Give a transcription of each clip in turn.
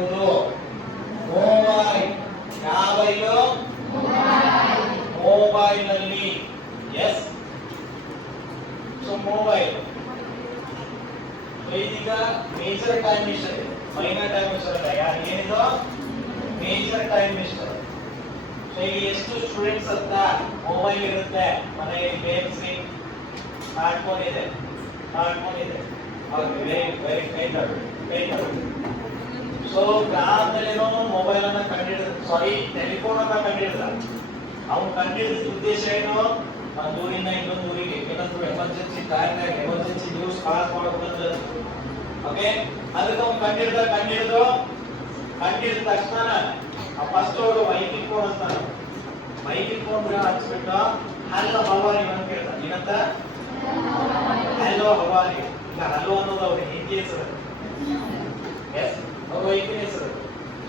ಯಾವುದು? ಮೊಬೈಲ್. ಯಾವ ಇದು? ಮೊಬೈಲ್ ನಲ್ಲಿ. ಎಸ್. ಸೊ ಮೊಬೈಲ್ ಇದೀಗ major time mister, minor time mister ಅಲ್ಲ. ಏನಿದು? Major time mister. ಸೊ ಈಗ ಎಷ್ಟು ಸ್ಟೂಡೆಂಟ್ಸ್ ಅಂತ ಮೊಬೈಲ್ ಇರುತ್ತೆ ಮನೆಯಲ್ಲಿ? ಗೇಮ್ಸ್, ಸ್ಮಾರ್ಟ್ಫೋನ್ ಇದೆ. ಸೊ ಗ್ರಾಮದಲ್ಲೇನೋ ಮೊಬೈಲ್ ಅನ್ನ ಕಂಡಿಡಿದ, ಸಾರಿ ಟೆಲಿಫೋನ್ ಅನ್ನ ಕಂಡಿಡಿದ. ಅವ್ನು ಕಂಡಿಡಿದ ಉದ್ದೇಶ ಏನು? ಒಂದು ಊರಿಂದ ಇನ್ನೊಂದು ಊರಿಗೆ ಏನಾದ್ರು ಎಮರ್ಜೆನ್ಸಿ ಟೈಮ್ನಾಗ ಎಮರ್ಜೆನ್ಸಿ ನ್ಯೂಸ್ ಪಾಸ್ ಮಾಡಬಹುದು. ಓಕೆ, ಅದಕ್ಕೆ ಅವ್ನು ಕಂಡಿಡಿದ ತಕ್ಷಣ ಫಸ್ಟ್ ಅವರು ಮೈಕಿಂಗ್ ಫೋನ್ ಅಂತಾನ. ಮೈಕಿಂಗ್ ಫೋನ್ ಹಚ್ಬಿಟ್ಟು ಹಲೋ ಹವಾರಿ ಅಂತ ಕೇಳ್ತಾನೆ. ಏನಂತ? ಹಲೋ ಹವಾರಿ. ಈಗ ಹಲೋ ಅನ್ನೋದು ಅವ್ರ ಹಿಂದಿ ಹೆಸರು. ಎಸ್, ಅವ್ರ ವೈಕಿನ ಹೆಸರು.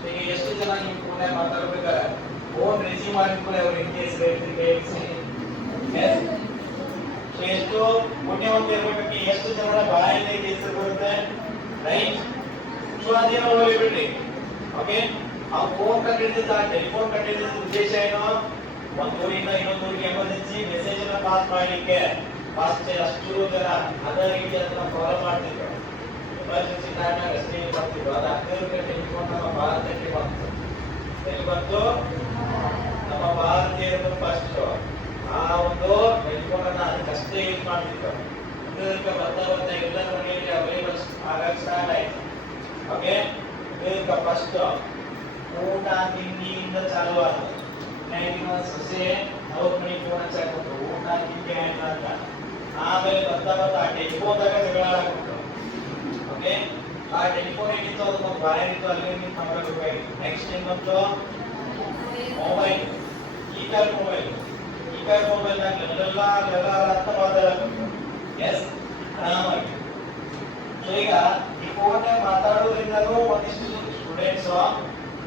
ಈಗ ಎಷ್ಟು ಜನ ಈ ಫೋನ್ ಮಾತಾಡ್ಬೇಕಾದ್ರೆ ಫೋನ್ ರಿಸೀವ್ ಮಾಡಿದ್ಮೇಲೆ ಅವ್ರ ಹಿಂದಿ ಹೆಸರು ಎಷ್ಟು ಪುಣ್ಯವಂತ ಇರ್ಬೇಕಂದ್ರೆ ಎಷ್ಟು ಜನರ ಬಾಯಲ್ಲಿ ಹೆಸರು ಬರುತ್ತೆ, ರೈಟ್? ಸೊ ಅದೇನೋ ಹೋಗ್ಬಿಡ್ರಿ. ಓಕೆ, ಆ ಫೋನ್ ಕಂಡಿಡಿದ, ಟೆಲಿಫೋನ್ ಕಂಡಿಡಿದ ಉದ್ದೇಶ ಏನು? ಒಂದು ಊರಿಂದ ಇನ್ನೊಂದು ಊರಿಗೆ ಎಮರ್ಜೆನ್ಸಿ ಮೆಸೇಜ್ ಅನ್ನ ಪಾಸ್ ಮಾಡಲಿಕ್ಕೆ. ಫಾಸ್ಟ್ ಅಷ್ಟು ಜನ ಅದೇ ರೀತಿ ಅದನ್ನ ಫಾಲೋ ಮಾಡ್ತಿದ್ರು. ಎಮರ್ಜೆನ್ಸಿ ಟೈಮ್ನಾಗ ಅಷ್ಟೇ ಮಾಡ್ತಿದ್ರು. ಅದು ಅದೇ ಟೆಲಿಫೋನ್ ನಮ್ಮ ಭಾರತಕ್ಕೆ ಬಂತು. ಎಲ್ಲಿ ಬಂತು? ನಮ್ಮ ಭಾರತೀಯರು ಫಸ್ಟ್ ಆ ಒಂದು ಟೆಲಿಫೋನ್ ಅನ್ನ ಅದಕ್ಕಷ್ಟೇ ಯೂಸ್ ಮಾಡ್ತಿದ್ರು. ಇದಕ್ಕೆ ಬರ್ತಾ ಎಲ್ಲರ ಮನೆಯಲ್ಲಿ ಅವೈಲೇಬಲ್ ಆಗಕ್ಕೆ ಸ್ಟಾರ್ಟ್ ಆಯ್ತು. ಓಕೆ, ಇದಕ್ಕೆ ಫಸ್ಟ್ ಊಟ ತಿಂಡಿಯಿಂದ ಚಾಲು ಆಯ್ತು. ಸೊಸೆ ಅವ್ರ ಮನೆಗೆ ಫೋನ್ ಹಚ್ಚಾಕ್ಬಿಟ್ರು, ಊಟ ತಿಂಡಿ ಆಯ್ತು ಅಂತ. ಆಮೇಲೆ ಬರ್ತಾ ಟೆಲಿಫೋನ್ದಾಗ ಜಗಳ ಆಗ್ಬಿಟ್ರು. ಓಕೆ, ಆ ಟೆಲಿಫೋನ್ ಏನಿತ್ತು ಅದು ನಮ್ಮ ಬಾಯಿತ್ತು, ಅಲ್ಲಿ ಮಾತಾಡಬೇಕಾಗಿ. ನೆಕ್ಸ್ಟ್ ಏನ್ ಬಂತು? ಮೊಬೈಲ್. ಕೀಪ್ಯಾಡ್ ಮೊಬೈಲ್ ನಾಗ ಎಲ್ಲ ಅರ್ಥ ಮಾತಾಡಬೇಕು. ಎಸ್, ಆರಾಮಾಗಿ. ಸೊ ಈಗ ಈ ಫೋನ್ ಮಾತಾಡೋದ್ರಿಂದಲೂ ಒಂದಿಷ್ಟು ಸ್ಟೂಡೆಂಟ್ಸ್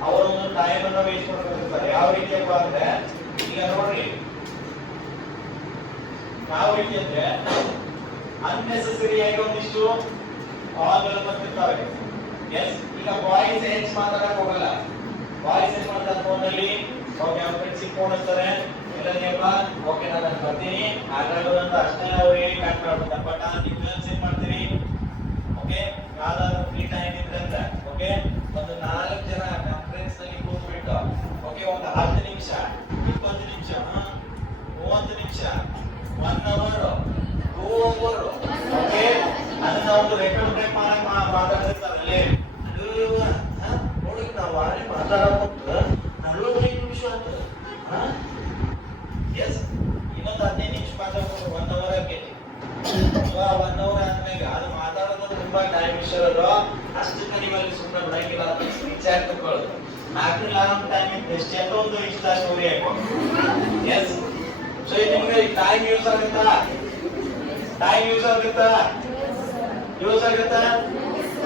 ಅವರೊಂದು ಟೈಮ್ ಅನ್ನ ವೇಸ್ಟ್ ಮಾಡ್ಕೊಂಡಿರ್ತಾರೆ. ಯಾವ ರೀತಿಯಪ್ಪ ಅಂದ್ರೆ, ಈಗ ನೋಡ್ರಿ, ಯಾವ ರೀತಿ ಅಂದ್ರೆ ಅನ್ನೆಸೆಸರಿ ಆಗಿ ಒಂದಿಷ್ಟು ಕಾಲ್ಗಳು ಬರ್ತಿರ್ತಾವೆ. ಎಸ್, ಈಗ ಬಾಯ್ಸ್ ಹೆಚ್ಚು ಮಾತಾಡಕ್ ಹೋಗಲ್ಲ. ಬಾಯ್ಸ್ ಏನ್ ಮಾಡ್ತಾರೆ ಫೋನಲ್ಲಿ? ಓಕೆ, ಅವ್ರ ಫ್ರೆಂಡ್ಸಿಗೆ ಫೋನ್ ಹಚ್ತಾರೆ. ಎಲ್ಲರಿಗೆಪ್ಪ ಓಕೆ ನಾನು ಬರ್ತೀನಿ ಆಗಾಗೋದಂತ ಅಷ್ಟೇ ಅವ್ರಿಗೆ ಕಾಟ್ ಮಾಡ್ಬಿಡ್ತಾರೆ. ಬಟ್ ನೀವು ಏನ್ ಮಾಡ್ತೀರಿ? ಓಕೆ, ಯಾವ್ದಾದ್ರು ಫ್ರೀ ಟೈಮ್ ಇದ್ರೆ ಅಂತ ಓಕೆ ಒಂದು 4 ಜನ ಕಾನ್ಫರೆನ್ಸ್ ನಲ್ಲಿ ಕೂತ್ಬಿಟ್ಟು ಓಕೆ ಒಂದು 10 ನಿಮಿಷ 20 ನಿಮಿಷ 30 ನಿಮಿಷ 1 ಅವರ್ 2 ಅವರ್ ಓಕೆ ಅದನ್ನ ಒಂದು ರೆಕಾರ್ಡ್ ಬ್ರೇಕ್ ಮಾತಾಡ್ತಿರ್ತಾರೆ. ಅಲ್ಲೇ ನೋಡಿ ನಾವು ಆದ್ರೆ ಮಾತಾಡೋದು 45 ನಿಮಿಷ ಅಂತ. ಎಸ್, ಇನ್ನೊಂದು 15 ನಿಮಿಷ ಮಾತಾಡ್ಕೊಂಡು 1 ಅವರ್ ಆಕೈತಿ. 1 ಅವರ್ ಆದ್ಮೇಲೆ ಅದು ಮಾತಾಡೋದು ತುಂಬಾ ಟೈಮ್ ಇರೋದು ಅಷ್ಟಕ್ಕೆ ನಿಮ್ಮಲ್ಲಿ ಸುಮ್ಮನೆ ಬಿಡಂಗಿಲ್ಲ. ಚಾಟ್ ತಗೊಳ್ಳೋದು 4 ಲಾಂಗ್ ಟೈಮ್ ಎಷ್ಟು ಅಂತ ಒಂದು ಇಷ್ಟ ಸ್ಟೋರಿ ಹಾಕೋದು. ಎಸ್, ಸೊ ನಿಮ್ಗೆ ಟೈಮ್ ಯೂಸ್ ಆಗುತ್ತಾ? ಯೂಸ್ ಆಗುತ್ತಾ?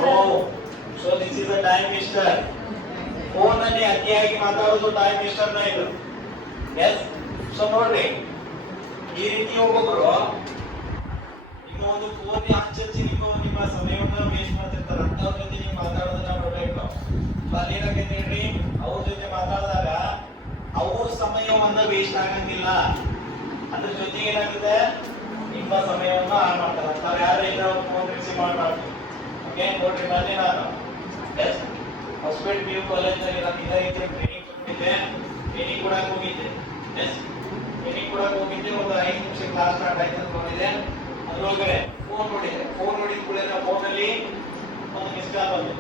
Oh, so this is a time mister. Phone ಅಲ್ಲಿ ಅತಿಯಾಗಿ ಮಾತಾಡೋದು ಟೈಮ್ ಮಿಸ್ಟರ್ ನ ಇದು. ಎಸ್, ಸೊ ನೋಡ್ರಿ, ಈ ರೀತಿ ಒಬ್ಬೊಬ್ರು ನಿಮ್ಮ ಒಂದು ಫೋನ್ ಹಚ್ಚಿ ನಿಮ್ಮ ಸಮಯವನ್ನು ವೇಸ್ಟ್ ಮಾಡ್ತಿರ್ತಾರೆ. ಅಂತವ್ರ ಜೊತೆ ನೀವು ಮಾತಾಡೋದನ್ನ ಬಿಡಬೇಕು. ಅಲ್ಲೇನಕ್ಕೆ ಹೇಳ್ರಿ, ಅವ್ರ ಜೊತೆ ಮಾತಾಡಿದಾಗ ಅವ್ರ ಸಮಯವನ್ನ ವೇಸ್ಟ್ ಆಗಂಗಿಲ್ಲ. ಅದ್ರ ಜೊತೆಗೆ ಏನಾಗುತ್ತೆ, ನಿಮ್ಮ ಸಮಯವನ್ನು ಹಾಳು ಮಾಡ್ತಾರೆ. ನಾವು ಯಾರು ಇಲ್ಲ ಫೋನ್ ರಿಸೀವ್ ಮಾಡಬಾರ್ದು. ಓಕೆ, ನೋಡ್ರಿ, ಮೊನ್ನೆ ನಾನು ಹಾಸ್ಪಿಟಲ್ PU ಕಾಲೇಜಲ್ಲಿ ನಾನು ಇದೇ ರೀತಿ ಟ್ರೈನಿಂಗ್ ಕೂಡ ಹೋಗಿದ್ದೆ. ಒಂದು 5 ನಿಮಿಷ ಕ್ಲಾಸ್ ಸ್ಟಾರ್ಟ್ ಆಯ್ತು ಅಂತ ನೋಡಿದೆ. ಅದ್ರೊಳಗಡೆ ಫೋನ್ ನೋಡಿದ ಕೂಡ ಫೋನಲ್ಲಿ ಒಂದು ಮಿಸ್ ಕಾಲ್ ಬಂದು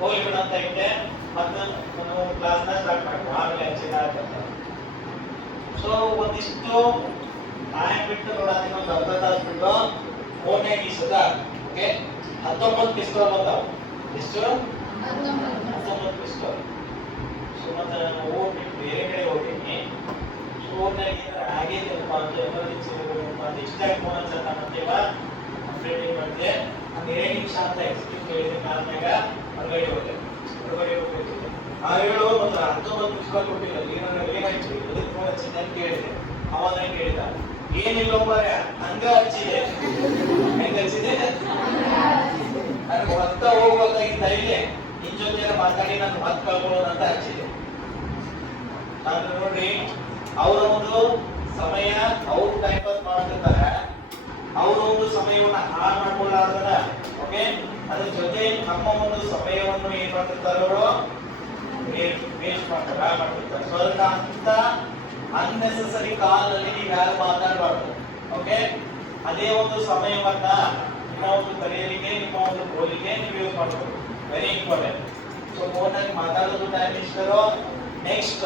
ಹೋಗಿ ಬಿಡ ಅಂತ ಇದ್ದೆ. ಮತ್ತೆ ನಾನು ಕ್ಲಾಸ್ನ ಸ್ಟಾರ್ಟ್ ಮಾಡಿದೆ. ಆಮೇಲೆ ಹಚ್ಚಿದ. ಸೊ ಒಂದಿಷ್ಟು ಟೈಮ್ ಬಿಟ್ಟು ನೋಡೋದಕ್ಕೆ ಒಂದು ಅರ್ಧ ತಾಸು ಬಿಟ್ಟು ಫೋನ್ನಾಗ ಈ ಸದ ಓಕೆ 19 ಮಿಸ್ ಕಾಲ್ ಬಂದಾವ. ಎಷ್ಟು? 19 ಮಿಸ್ ಕಾಲ್. ಸೊ ಮತ್ತೆ ನಾನು ಹೋಗ್ಬಿಟ್ಟು ಬೇರೆ ಕಡೆ ಹೋಗ್ತೀನಿ. ಫೋನ್ನಾಗ ಆಗೇತಿ ಅಂತ ಎಮರ್ಜೆನ್ಸಿ ಇಷ್ಟಾಗಿ ಫೋನ್ ಹಚ್ಚಂತೇವ ಕಂಪ್ಲೇಂಟಿಂಗ್ ಮಾಡಿದೆ. 2 ನಿಮಿಷ ಅಂತ ಎಕ್ಸ್ಕ್ಯೂಸ್ ಹೇಳಿದ ಕಾರಣಾಗ ಹೊರಗಡೆ ಹೋಗ್ಬೇಕು. ಆ ಹೇಳು ಮತ್ತೆ 19 ಮಿಸ್ ಕಾಲ್ ಕೊಟ್ಟಿಲ್ಲ. ಏನಾಯ್ತು ಇದಕ್ಕೆ ಫೋನ್ ಹಚ್ಚಿದ್ದೆ ಅಂತ ಕೇಳಿದೆ. ಅವಾಗ ಕೇಳಿದ, ಏನಿಲ್ಲ ಮಾರ್ರೆ ಹಂಗ ಹಚ್ಚಿದೆ. ಹೆಂಗ ಹಚ್ಚಿದೆ? ನನಗೆ ಹೊತ್ತ ಹೋಗ್ಬೇಕಾಗಿದ್ದ. ಇಲ್ಲಿ ನಿನ್ ಜೊತೆ ಎಲ್ಲ ಮಾತಾಡಿ ನಾನು ಮಾತು ಕಳ್ಕೊಳ್ಳೋಣ ಅಂತ ಹಚ್ಚಿದೆ. ಆದ್ರೆ ನೋಡ್ರಿ, ಅವರ ಒಂದು ಸಮಯ ಅವ್ರು ಟೈಮ್ ಪಾಸ್ ಮಾಡ್ತಿರ್ತಾರೆ, ಅವರ ಒಂದು ಸಮಯವನ್ನು ಹಾಳು ಮಾಡ್ಕೊಳ್ಳಾರ್ದಲ್ಲ. ಓಕೆ, ಅದ್ರ ಜೊತೆ ನಮ್ಮ ಒಂದು ಸಮಯವನ್ನು ಏನ್ ಮಾಡ್ತಿರ್ತಾರೆ ಅವರು, ವೇಸ್ಟ್ ಮಾಡ್ತಿರ್ತಾರೆ. ಸೊ ಅದನ್ನ ಅಂತ ಅನ್ನೆಸೆಸರಿ ಕಾಲ್ನಲ್ಲಿ ನೀವು ಯಾರು ಮಾತಾಡಬಾರ್ದು. ಓಕೆ, ಅದೇ ಒಂದು ಸಮಯವನ್ನ ನಿಮ್ಮ ಒಂದು ಕಲಿಯಲಿಕ್ಕೆ, ನಿಮ್ಮ ಒಂದು ಗೋಲಿಗೆ ನೀವು ಯೂಸ್ ಮಾಡಬಹುದು. Very important. ಸೊ ಫೋನ್ ಆಗಿ ಮಾತಾಡೋದು ಟೈಮ್ ಇಷ್ಟರೋ ನೆಕ್ಸ್ಟ್